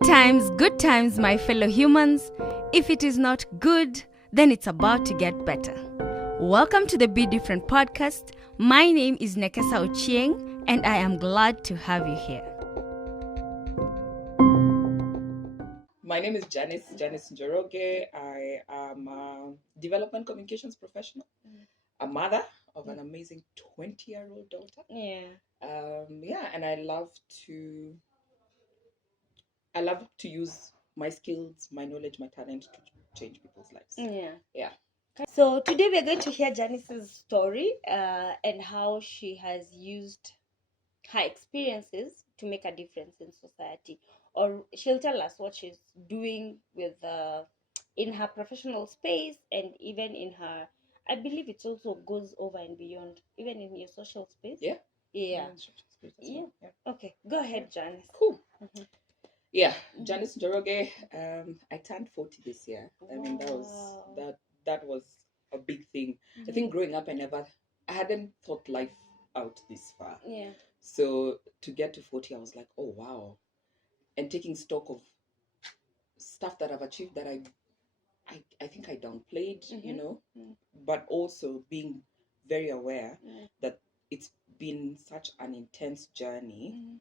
Good times, my fellow humans. If it is not good, then it's about to get better. Welcome to the Be Different podcast. My name is Nekesa Ochieng, and I am glad to have you here. My name is Janice Njoroge. I am a development communications professional, a mother of an amazing 20-year-old daughter. And I love to use my skills, my knowledge, my talent to change people's lives. Yeah. So today we are going to hear Janice's story and how she has used her experiences to make a difference in society. Or she'll tell us what she's doing with in her professional space and even in her. I believe it also goes over and beyond, even in your social space. Yeah. Yeah. Yeah. Okay. Go ahead, Janice. Cool. Mm-hmm. Yeah, Janice Njoroge. I turned 40 this year. I mean, that was a big thing. I think growing up, I hadn't thought life out this far. Yeah. So to get to 40, I was like, oh wow, and taking stock of stuff that I've achieved that I think I downplayed, but also being very aware that it's been such an intense journey.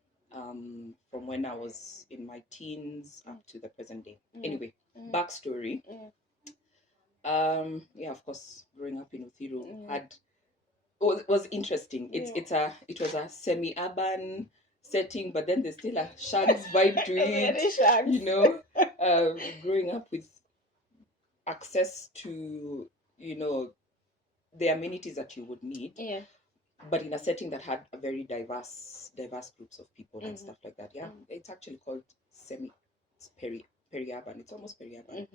From when I was in my teens up to the present day. Anyway, backstory. Of course, growing up in Uthiru was interesting. It was a semi-urban setting, but then there's still a shags vibe to it. Growing up with access to the amenities that you would need. Yeah. But in a setting that had a very diverse groups of people and stuff like that. Yeah, it's actually called peri-urban. It's almost peri-urban.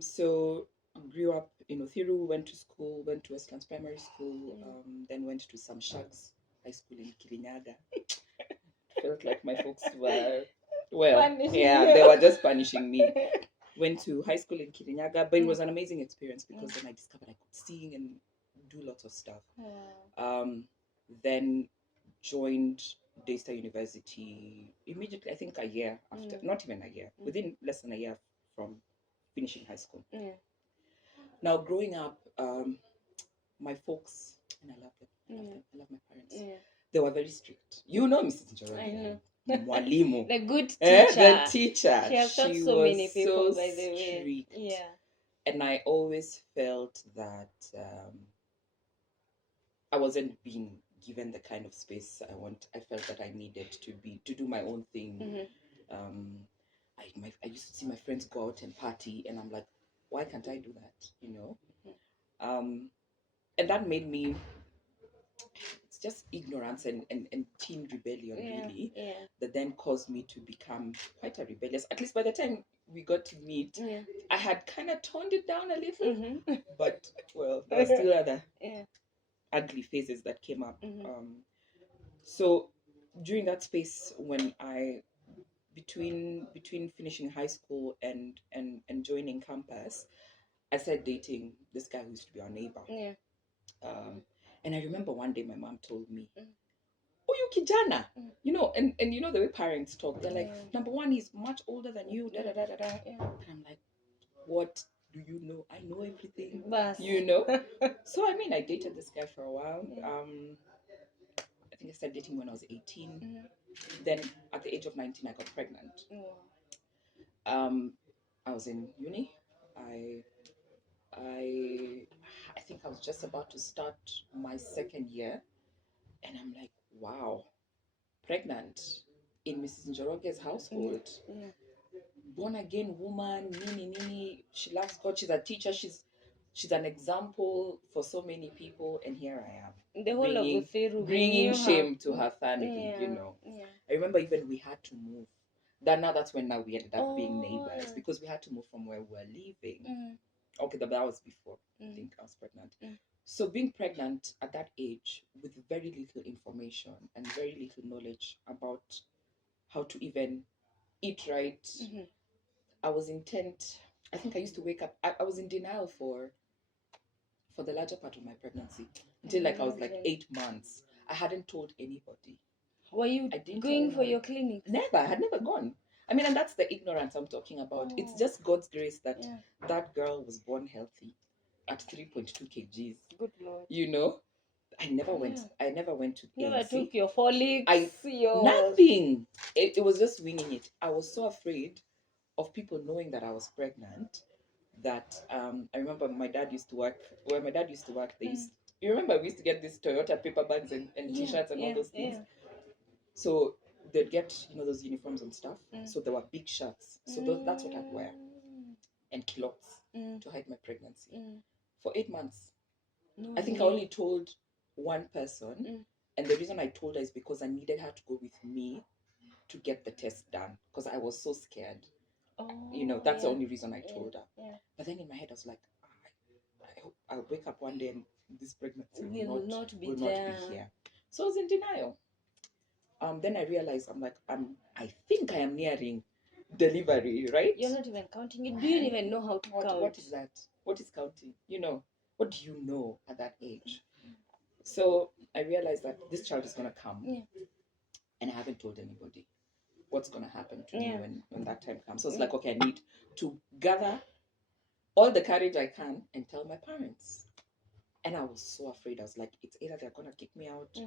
So grew up in Uthiru, went to school, went to Westlands Primary School, then went to some shags high school in Kirinyaga. Felt like my folks were they were just punishing me. Went to high school in Kirinyaga, but it was an amazing experience because then I discovered I could sing and do lots of stuff. Then joined Daystar University immediately, I think a year after, not even a year, within less than a year from finishing high school. Now, growing up, my folks, and I love them, I love my parents. They were very strict. You know Mrs. Njoroge. I know. Mwalimu. The good teacher. The teacher. She has taught so many people, by the way. Strict. Yeah. And I always felt that I wasn't being given the kind of space I felt that I needed to do my own thing. I used to see my friends go out and party, and I'm like, why can't I do that? And that made me, it's just ignorance and teen rebellion, really, that then caused me to become quite a rebellious. At least by the time we got to meet, I had kind of toned it down a little, but well, there were still other ugly phases that came up. So during that space, when I between finishing high school and joining campus, I started dating this guy who used to be our neighbor. And I remember one day my mom told me, "Oh, you kijana," and you know the way parents talk. They're like, number one, he's much older than you. Da da da da da. And I'm like, what do you know? I know everything. So I mean, I dated this guy for a while. I think I started dating when I was 18. Then at the age of 19, I got pregnant. I was in uni. I think I was just about to start my second year, and I'm like, wow, pregnant in Mrs. Njoroge's household. Born again woman, nini. She loves God. She's a teacher. She's an example for so many people, and here I am. The whole of Uthiru bringing shame to her family. I remember even we had to move. That's when we ended up being neighbors because we had to move from where we were living. Okay, that was before I think I was pregnant. So being pregnant at that age with very little information and very little knowledge about how to even eat right, I was intent. I think I used to wake up. I was in denial for the larger part of my pregnancy until I was like 8 months. I hadn't told anybody. Were you going for your clinic? Never. I had never gone. I mean, and that's the ignorance I'm talking about. It's just God's grace that that girl was born healthy at 3.2 kgs. Good Lord. You know, I never went. I never went to Never ANC. took your folics. Nothing. It was just winging it. I was so afraid of people knowing that I was pregnant that I remember my dad used to work where my dad used to work. They used, you remember we used to get these Toyota paper bags and t-shirts and all those things. So they'd get those uniforms and stuff. So there were big shirts. So that's what I'd wear, and culottes to hide my pregnancy for 8 months. No, I think I only told one person, and the reason I told her is because I needed her to go with me to get the test done because I was so scared. That's the only reason I told her. But then in my head I was like, I hope I'll wake up one day and this pregnancy will not be here. So I was in denial. Then I realized I think I am nearing delivery, right? You're not even counting it. Do you even know how to count? What is that? What is counting? What do you know at that age? So I realized that this child is gonna come, and I haven't told anybody what's gonna happen to me when that time comes. So it's like, okay, I need to gather all the courage I can and tell my parents. And I was so afraid. I was like, it's either they're gonna kick me out,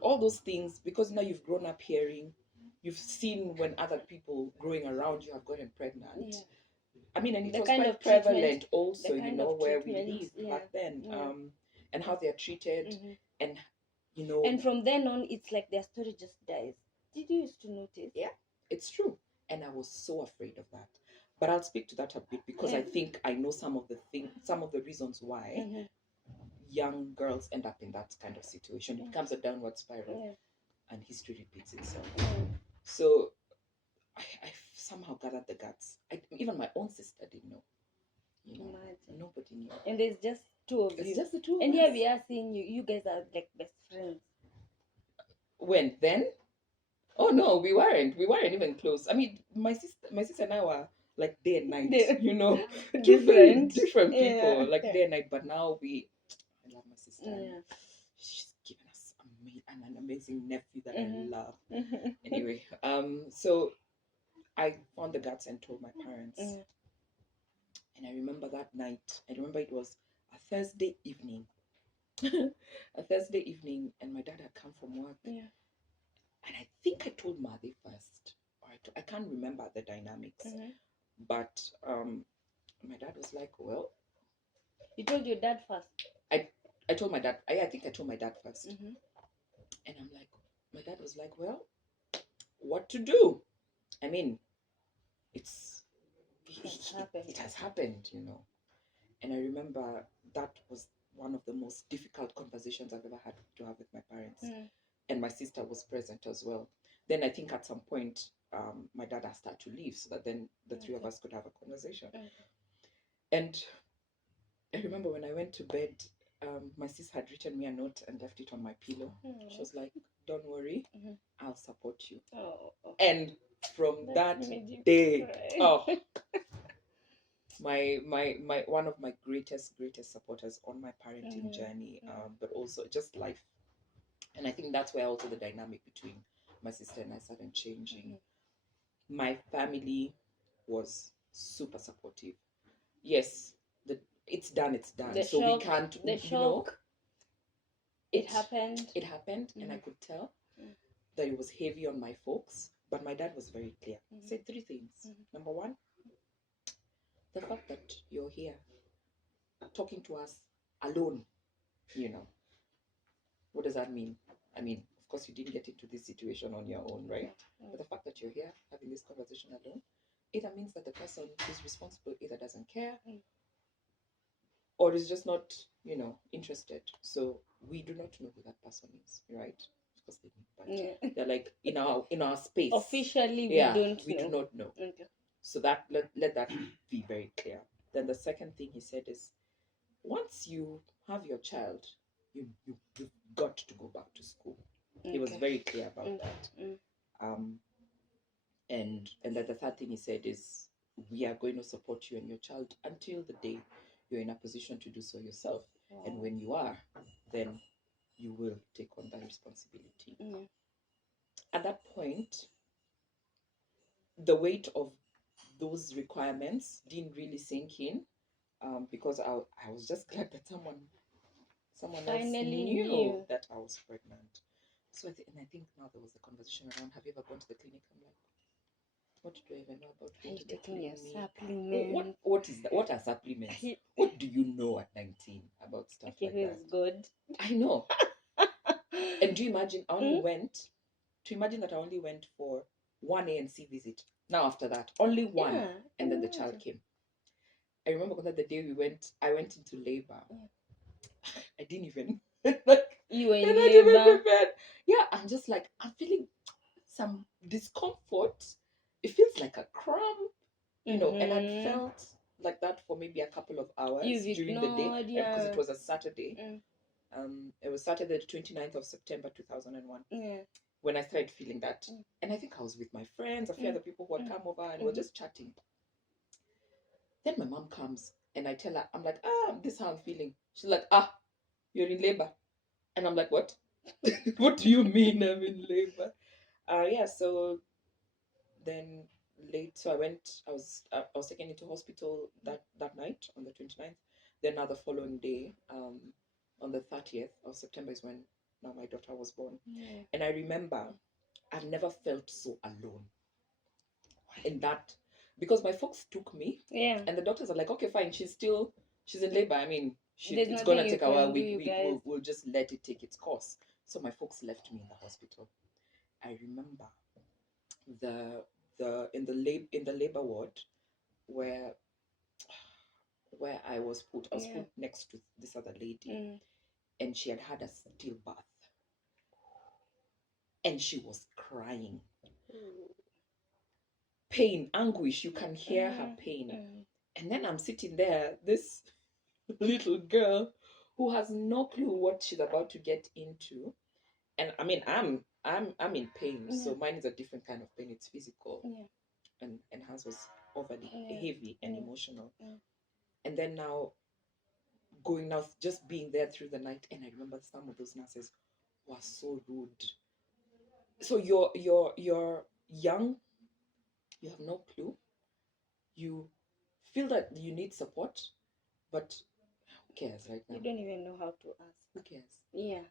all those things, because now you've grown up hearing, you've seen when other people growing around you have gotten pregnant. I mean, and it was quite prevalent also, where we live back then, and how they're treated, and and from then on, it's like their story just dies. Did you used to notice? Yeah, it's true, and I was so afraid of that. But I'll speak to that a bit because I think I know some of the reasons why young girls end up in that kind of situation. It becomes a downward spiral, and history repeats itself. So I somehow gathered the guts. Even my own sister didn't know. Nobody knew. And there's just two of you. It's just the two of us. And here we are seeing you. You guys are like best friends. When then? Oh no, we weren't. We weren't even close. I mean, my sister and I were like day and night. Different people, like day and night. But now I love my sister. She's given us an amazing nephew that I love. Anyway, so I found the guts and told my parents. And I remember that night. I remember it was a Thursday evening. And my dad had come from work. And I think I told Mother first. I can't remember the dynamics. But my dad was like, well. You told your dad first? I told my dad. I think I told my dad first. And I'm like, my dad was like, well, what to do? I mean, it has happened, And I remember that was one of the most difficult conversations I've ever had to have with my parents. And my sister was present as well. Then I think at some point, my dad asked her to leave so that then the three of us could have a conversation. And I remember when I went to bed, my sis had written me a note and left it on my pillow. She was like, don't worry, I'll support you. And from that day, my one of my greatest supporters on my parenting journey, but also just life. And I think that's where also the dynamic between my sister and I started changing. My family was super supportive. Yes, it's done. We can't, it happened. It happened, and I could tell that it was heavy on my folks. But my dad was very clear. He said 3 things. Number 1, the fact that you're here talking to us alone, what does that mean? I mean, of course, you didn't get into this situation on your own, right? But the fact that you're here having this conversation alone either means that the person who's responsible either doesn't care or is just not, interested. So we do not know who that person is, right? Because they're like in our space. Officially, we do not know. Okay. So that let that be very clear. Then the second thing he said is, once you have your child, you've got to go back to school. Okay. He was very clear about that. And then the third thing he said is, we are going to support you and your child until the day you're in a position to do so yourself. And when you are, then you will take on that responsibility. At that point, the weight of those requirements didn't really sink in, because I was just glad that someone else Finally knew knew. that I was pregnant. So and I think now there was a conversation around, have you ever gone to the clinic? I'm like, what do I even know about Are going you to the taking your clinic? supplements? What is that? What are supplements? What do you know at 19 about stuff Okay, like who that? is good? I know. And do you imagine I only Mm? went to imagine that I only went for one ANC visit. Now after that, only one, Yeah, and then the child came. I remember that the day I went into labor. Yeah. I didn't even like You were in you're not even labor. prepared. Yeah, I'm just like I'm feeling some discomfort. It feels like a cramp, and I'd felt like that for maybe a couple of hours You've during the day, ignored, because yeah. it was a Saturday. Mm. It was Saturday, the 29th of September 2001, Yeah. when I started feeling that. Mm. And I think I was with my friends, a few other people who had come over, and we're just chatting. Then my mom comes, and I tell her, I'm like, this is how I'm feeling. She's like, you're in labor. And I'm like, what? What do you mean I'm in labor? Yeah, so then so I was taken into hospital that night on the 29th. Then now the following day, on the 30th of September is when now my daughter was born. Yeah. And I remember I've never felt so alone in that, because my folks took me, Yeah. and the doctors are like, okay, fine, she's in labor. I mean, There's it's nothing gonna you take a while. can do, you guys. We'll just let it take its course. So my folks left me in the hospital. I remember in the labor ward where I was put. I was Yeah. put next to this other lady, Mm. and she had had a stillbirth, and she was crying, pain, anguish. You can hear her pain. And then I'm sitting there, this little girl who has no clue what she's about to get into. And I mean, I'm in pain, so mine is a different kind of pain. It's physical, and hers was overly heavy and emotional. And then now going out, just being there through the night, and I remember some of those nurses were so rude. So you're young, you have no clue, you feel that you need support, but who cares right now? You don't even know how to ask. Who cares? Yeah.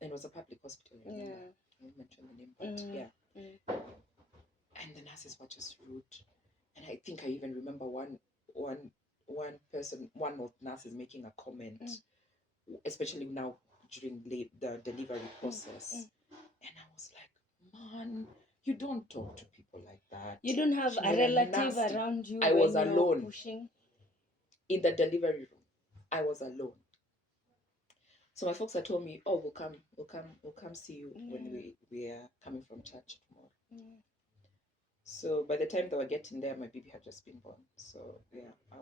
And it was a public hospital. I remember. I won't mention the name, but yeah. And the nurses were just rude. And I think I even remember one person, one of the nurses making a comment, especially now during the delivery process. And I was like, man, you don't talk to people like that. You don't have a relative around you. I was when alone. You're pushing. In the delivery room. I was alone. So my folks had told me, "Oh, we'll come see you when we are coming from church tomorrow." So by the time they were getting there, my baby had just been born. So yeah, I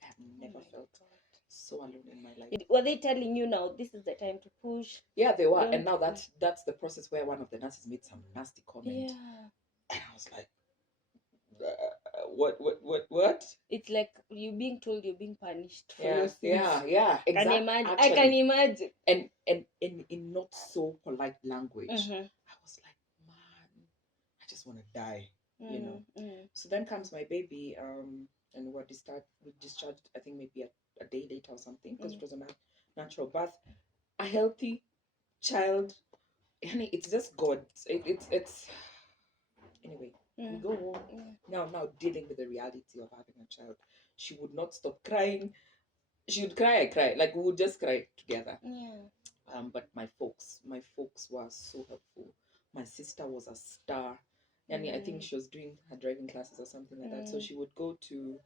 have never felt so alone in my life. Were they telling you now this is the time to push? Yeah, they were. And now that's the process where one of the nurses made some nasty comment. Yeah. And I was like, what? It's like you being told you're being punished for Yeah, your sins. yeah, exactly. I can imagine. And in not so polite language. I was like, man, I just want to die, So then comes my baby, and we discharged, I think maybe a day later or something, because it was a natural birth. A healthy child, honey, it's just God. It's anyway. We go home now dealing with the reality of having a child. She would not stop crying. She would cry, I cry. Like we would just cry together. But my folks were so helpful. My sister was a star. And I think she was doing her driving classes or something like that. So she would go to,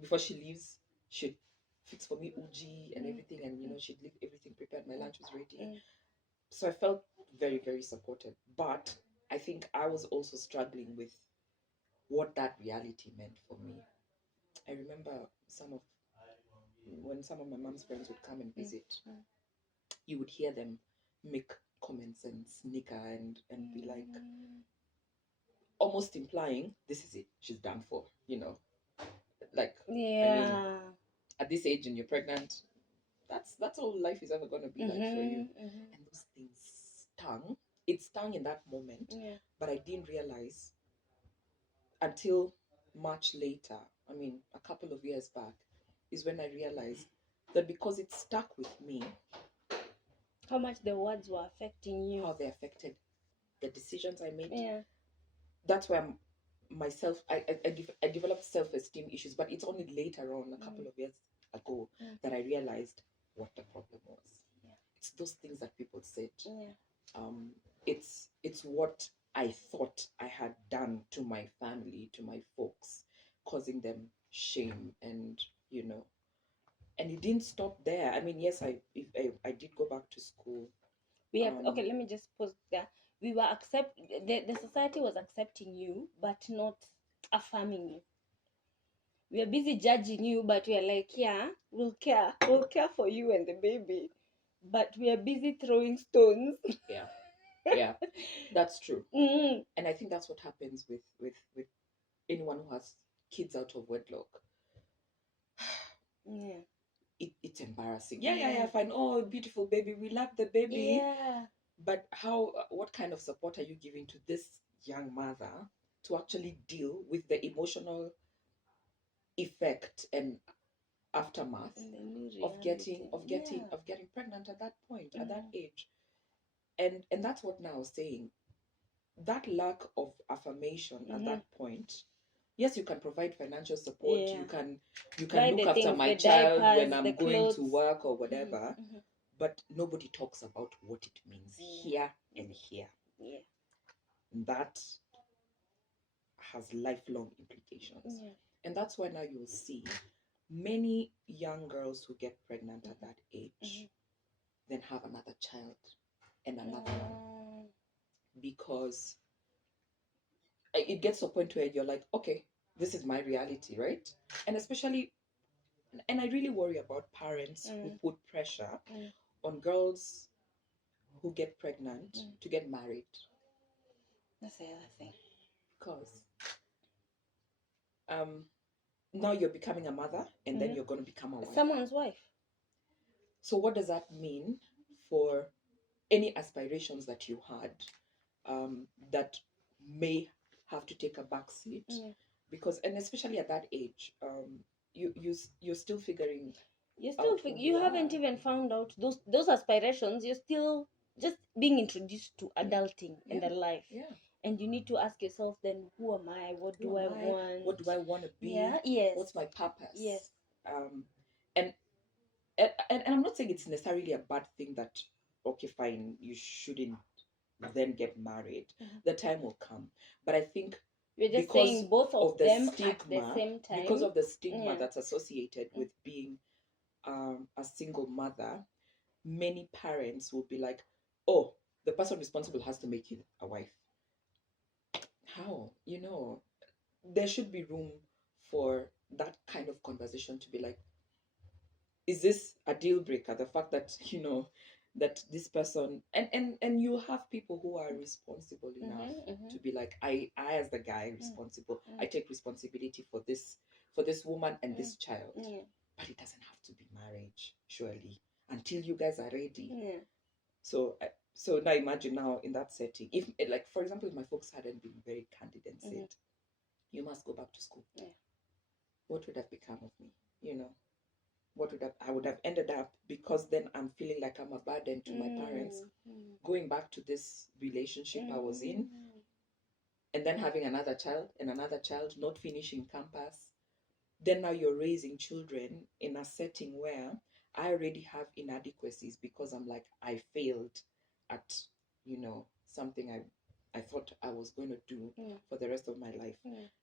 before she leaves, she'd fix for me uji and everything, and she'd leave everything prepared. My lunch was ready. So I felt very, very supported. But I think I was also struggling with what that reality meant for me. I remember when some of my mom's friends would come and visit, you would hear them make comments and snicker and be like, almost implying, this is it, she's done for, like, yeah. I mean, at this age and you're pregnant, that's all life is ever going to be like for you. And those things stung. It stung in that moment, but I didn't realize until much later, I mean, a couple of years back, is when I realized that because it stuck with me, how much the words were affecting you, how they affected the decisions I made. yeah. That's where myself, I developed self-esteem issues, but it's only later on, a couple of years ago, that I realized what the problem was. Yeah. It's those things that people said. Yeah. It's what I thought I had done to my family, to my folks, causing them shame, and and it didn't stop there. I mean, yes, I did go back to school. Okay, let me just pause there. We were the society was accepting you, but not affirming you. We are busy judging you, but we are like, yeah, we'll care for you and the baby, but we are busy throwing stones. Yeah, that's true. And I think that's what happens with anyone who has kids out of wedlock. Yeah. It's embarrassing. Yeah, fine. Oh, beautiful baby, we love the baby. Yeah. But what kind of support are you giving to this young mother to actually deal with the emotional effect and aftermath of getting pregnant at that point, at that age? And that's what now I was saying. That lack of affirmation at that point. Yes, you can provide financial support. Yeah. You can look after things, my child diapers, when I'm going to work or whatever. Mm-hmm. But nobody talks about what it means here and here. Yeah. That has lifelong implications. Yeah. And that's why now you'll see many young girls who get pregnant at that age then have another child and another one, because it gets to a point where you're like, okay, this is my reality, right? And especially, and I really worry about parents who put pressure on girls who get pregnant to get married. That's the other thing. Because now you're becoming a mother, and then you're going to become a wife. Someone's wife. So what does that mean for any aspirations that you had, that may have to take a back seat? Because, and especially at that age, you're still figuring. You haven't even found out those aspirations. You're still just being introduced to adulting and the life. Yeah. And you need to ask yourself then, who am I? What do I want? What do I want to be? Yeah. Yes. What's my purpose? Yes. And I'm not saying it's necessarily a bad thing that, okay, fine, you shouldn't then get married. The time will come. But I think you're just saying both of the them stigma, at the same time. Because of the stigma that's associated with being a single mother, many parents will be like, oh, the person responsible has to make you a wife. How? There should be room for that kind of conversation to be like, is this a deal breaker? The fact that, that this person, and you have people who are responsible enough to be like, I as the guy responsible, I take responsibility for this woman and this child. But it doesn't have to be marriage, surely, until you guys are ready. So now imagine now in that setting, if, like, for example, if my folks hadn't been very candid and said, you must go back to school, what would have become of me? I would have ended up, because then I'm feeling like I'm a burden to my parents, going back to this relationship I was in, and then having another child and another child, not finishing campus. Then now you're raising children in a setting where I already have inadequacies, because I'm like, I failed at, something I thought I was going to do for the rest of my life.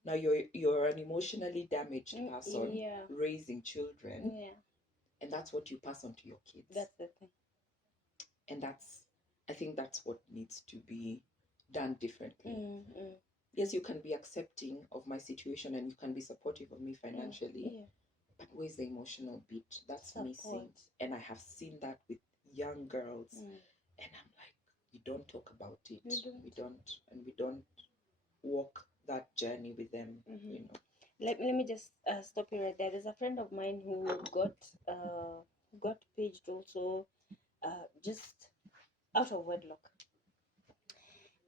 Now you're an emotionally damaged person raising children. And that's what you pass on to your kids. That's the thing. And I think that's what needs to be done differently. Yes, you can be accepting of my situation and you can be supportive of me financially, but where's the emotional bit? That's missing. And I have seen that with young girls, and I'm like, we don't talk about it. We don't walk that journey with them. Let me just stop you right there. There's a friend of mine who got paged also, just out of wedlock.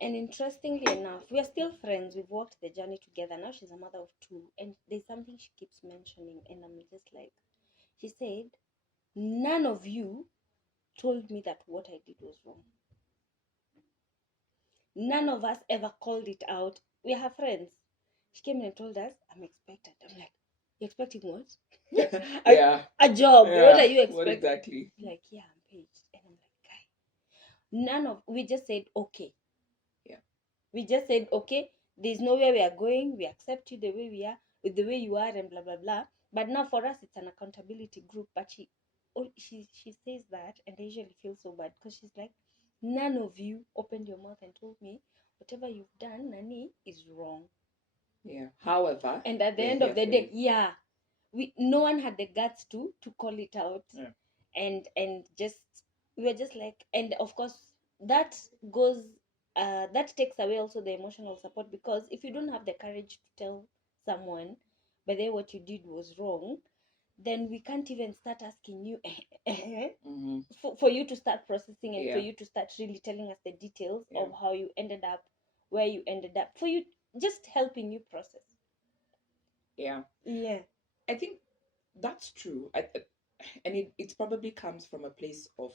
And interestingly enough, we are still friends. We've walked the journey together. Now she's a mother of 2. And there's something she keeps mentioning. And I'm just like, she said, none of you told me that what I did was wrong. None of us ever called it out. We are her friends. She came in and told us, I'm expectant. I'm like, you're expecting what? Yeah. A job. Yeah. What are you expecting? What exactly? Like, yeah, I'm paid. And I'm like, guy. None of, we just said, okay. Yeah. We just said, okay, there's nowhere we are going. We accept you the way we are, with the way you are, and blah, blah, blah. But now for us, it's an accountability group. But she says that, and I usually feel so bad because she's like, none of you opened your mouth and told me whatever you've done, Nani, is wrong. Yeah. However, and at the end of the day, yeah, no one had the guts to call it out. Yeah. And just, we were just like, and of course that goes that takes away also the emotional support, because if you don't have the courage to tell someone, by the way, what you did was wrong, then we can't even start asking you Mm-hmm. for you to start processing, and Yeah. for you to start really telling us the details Yeah. of how you ended up where you ended up, for you, just helping you process. Yeah. Yeah. I think that's true. And it probably comes from a place of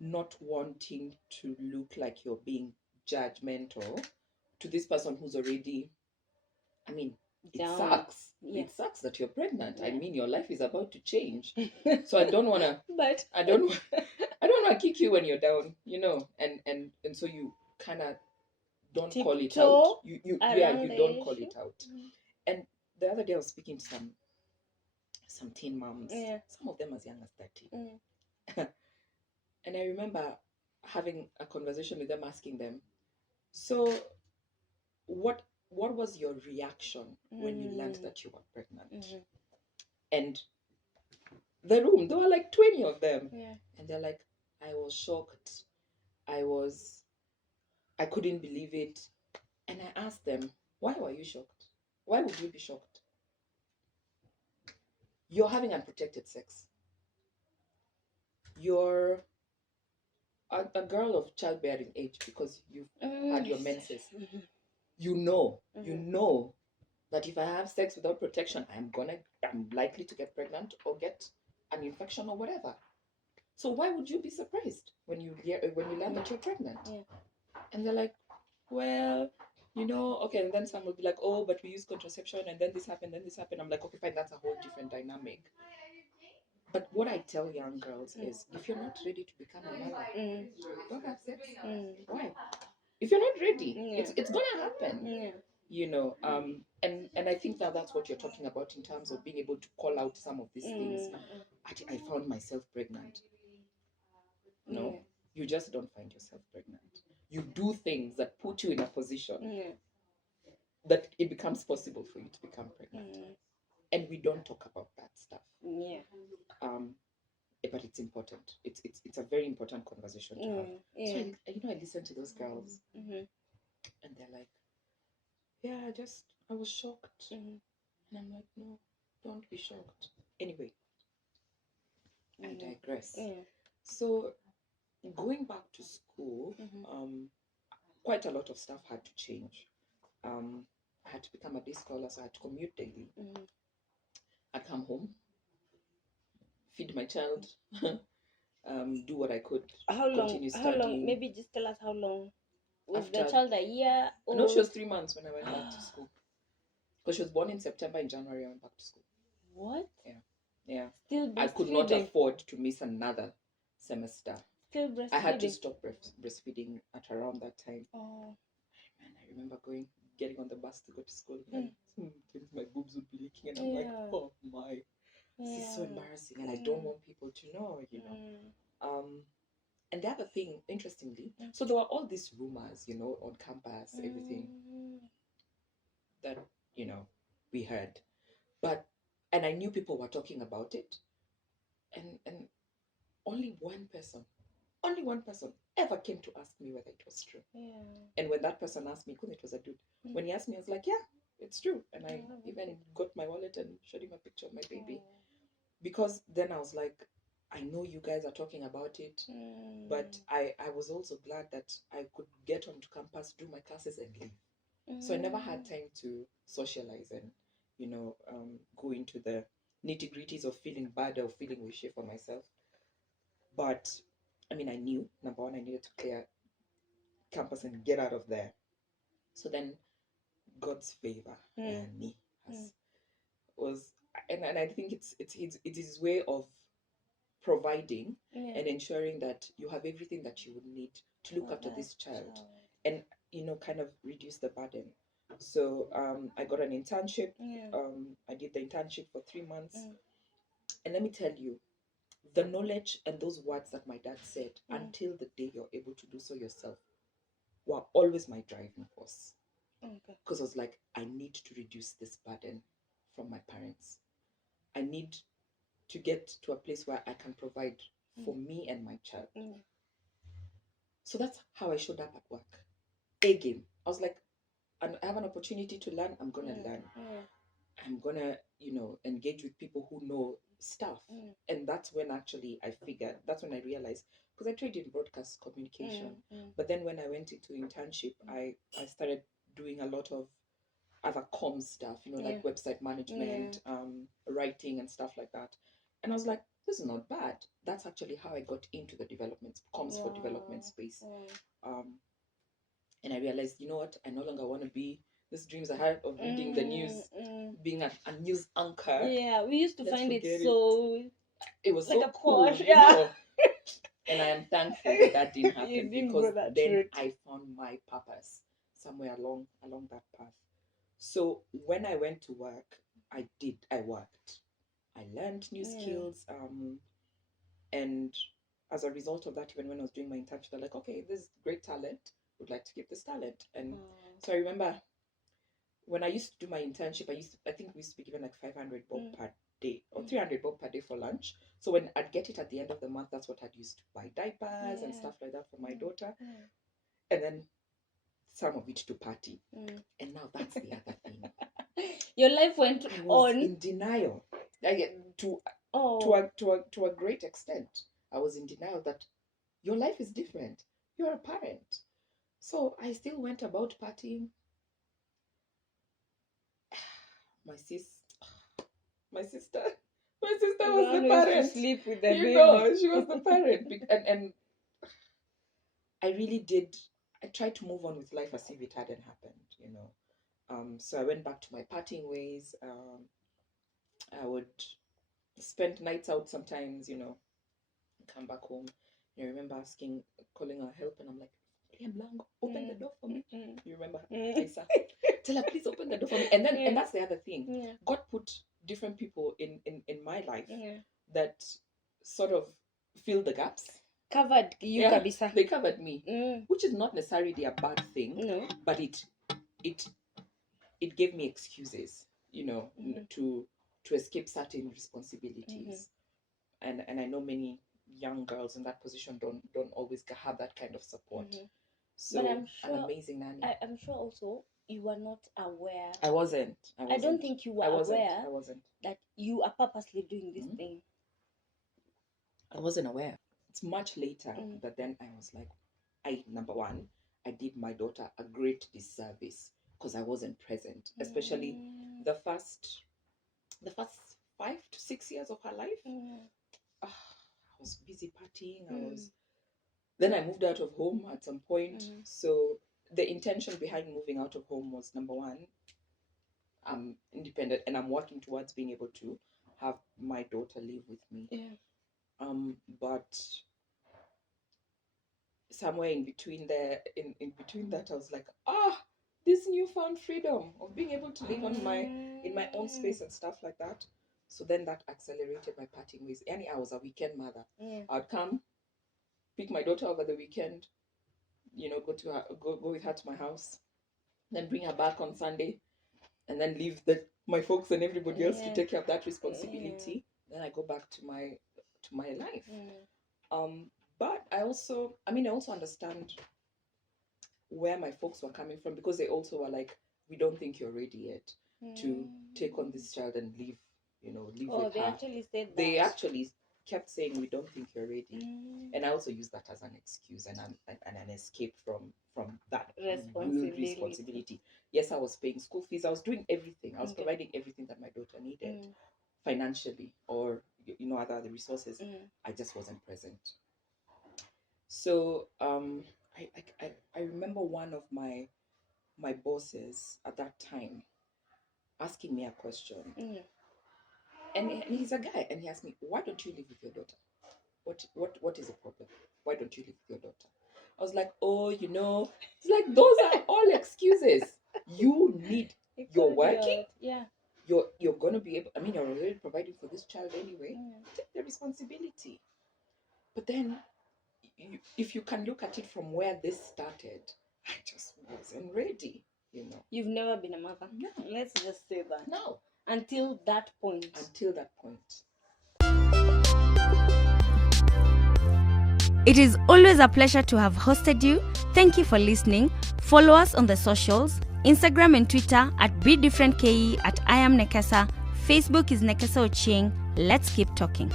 not wanting to look like you're being judgmental to this person who's already, I mean, it Down. sucks. Yeah. It sucks that you're pregnant. Yeah. I mean, your life is about to change. So I don't want to, But I don't want to kick you when you're down, you know, and so you kind of don't call it out. You don't call it out. Mm-hmm. And the other day I was speaking to some teen moms, Yeah. some of them as young as 30. Mm. And I remember having a conversation with them, asking them, so what was your reaction when you learned that you were pregnant? Mm-hmm. And the room, there were like 20 of them. Yeah. And they're like, I was shocked. I couldn't believe it. And I asked them, why were you shocked? Why would you be shocked? You're having unprotected sex. You're a girl of childbearing age because you've had your menses. Mm-hmm. You know that if I have sex without protection, I'm likely to get pregnant or get an infection or whatever. So why would you be surprised when you learn that you're pregnant? Yeah. And they're like, well, okay. And then some will be like, oh, but we use contraception, and then this happened. I'm like, okay, fine, that's a whole different dynamic. But what I tell young girls is, if you're not ready to become a mother, don't have sex. Why? If you're not ready, it's gonna happen. And I think that's what you're talking about in terms of being able to call out some of these things. I found myself pregnant. No, you just don't find yourself pregnant. You do things that put you in a position that it becomes possible for you to become pregnant. And we don't talk about that stuff. Yeah. But it's important. It's a very important conversation to have. Yeah. So I listen to those girls, and they're like, yeah, I was shocked. And I'm like, no, don't be shocked. Anyway, I digress. So going back to school, quite a lot of stuff had to change. I had to become a day scholar, so I had to commute daily. I'd come home, feed my child, do what I could. How long? Continue studying. How long? Maybe just tell us how long. Was After, the child a year? Or... No, she was 3 months when I went back to school. Because she was born in September. In January, I went back to school. What? Yeah. Still breastfeeding? I could not afford to miss another semester. Still breastfeeding? I had to stop breastfeeding at around that time. Oh. Man, I remember getting on the bus to go to school. And my boobs would be leaking, and I'm like, oh my, this is so embarrassing, and I don't want people to know, And the other thing, interestingly, so there were all these rumors, on campus, everything that, we heard. And I knew people were talking about it. And only one person ever came to ask me whether it was true. And when that person asked me, because it was a dude, when he asked me, I was like, yeah, it's true. And I even got my wallet and showed him a picture of my baby. Because then I was like, I know you guys are talking about it, but I was also glad that I could get onto campus, do my classes, and leave. So I never had time to socialize and, go into the nitty-gritties of feeling bad or feeling wishy for myself. But I mean, I knew, number one, I needed to clear campus and get out of there. So then God's favor and me was, and I think it's his way of providing and ensuring that you have everything that you would need to look after this child and kind of reduce the burden. So I got an internship. I did the internship for 3 months, and let me tell you, the knowledge and those words that my dad said, until the day you're able to do so yourself, were always my driving force. Because I was like, I need to reduce this burden from my parents. I need to get to a place where I can provide for me and my child. So that's how I showed up at work. A game. I was like, I have an opportunity to learn, I'm gonna learn. I'm gonna, engage with people who know stuff. And that's when actually that's when I realized, because I trained in broadcast communication. But then when I went into internship, I started doing a lot of other comm stuff, like website management, writing and stuff like that. And I was like, this is not bad. That's actually how I got into the development comms for development space. And I realized, you know what, I no longer want to be these dreams I had of reading the news, being a news anchor. Yeah, we used to find it was like so a cool, posh, yeah. And I am thankful that didn't happen, because then I found my purpose somewhere along that path. So when I went to work, I worked. I learned new skills, and as a result of that, even when I was doing my internship, they're like, okay, this is great talent. Would like to keep this talent. And so I remember when I used to do my internship, I think we used to be given like 500 bob per day or 300 bob per day for lunch. So when I'd get it at the end of the month, that's what I'd use to buy diapers and stuff like that for my daughter. And then some of it to party. And now that's the other thing. Your life went I was on in denial. To a great extent. I was in denial that your life is different. You're a parent. So I still went about partying. My sister was the parent. Sleep with the baby. She was the parent. And I really did. I tried to move on with life as if it hadn't happened, So I went back to my partying ways. I would spend nights out sometimes, come back home. I remember calling her help, and I'm like, open the door for me. You remember? Lisa, tell her, please open the door for me. And then, and that's the other thing. God put different people in my life that sort of fill the gaps. Covered you, kabisa. They covered me, which is not necessarily a bad thing, but it gave me excuses, to escape certain responsibilities. And I know many young girls in that position don't always have that kind of support. So but I'm sure, an amazing nanny. I'm sure also you were not aware. I wasn't. I don't think you were aware I wasn't. that you are purposely doing this thing. I wasn't aware. It's much later that then I was like, number one, I did my daughter a great disservice because I wasn't present, especially the first 5 to 6 years of her life. I was busy partying. Then I moved out of home at some point. So the intention behind moving out of home was, number one, I'm independent and I'm working towards being able to have my daughter live with me. But somewhere in between there, in between that, I was like, this newfound freedom of being able to live in my own space and stuff like that. So then that accelerated my parting ways. I was a weekend mother. I'd come, pick my daughter over the weekend, go with her to my house, then bring her back on Sunday, and then leave my folks and everybody else to take care of that responsibility. Then I go back to my life. But I also understand where my folks were coming from, because they also were like, we don't think you're ready yet to take on this child and live with her. They actually said that. They actually kept saying, we don't think you're ready. And I also use that as an excuse and an escape from that responsibility. Yes, I was paying school fees. I was doing everything. I was providing everything that my daughter needed financially, or other resources. I just wasn't present. So I remember one of my bosses at that time asking me a question. And he's a guy, and he asked me, why don't you live with your daughter? What is the problem? Why don't you live with your daughter? I was like, it's like, those are all excuses. You need, you're working. Yeah. You're gonna be able, you're already providing for this child anyway. Take the responsibility. But then if you can look at it from where this started, I just wasn't ready. You've never been a mother. No. Let's just say that. No. Until that point. It is always a pleasure to have hosted you. Thank you for listening. Follow us on the socials, Instagram and Twitter at BeDifferentKE, at I am Nekesa. Facebook is Nekesa Ochieng. Let's keep talking.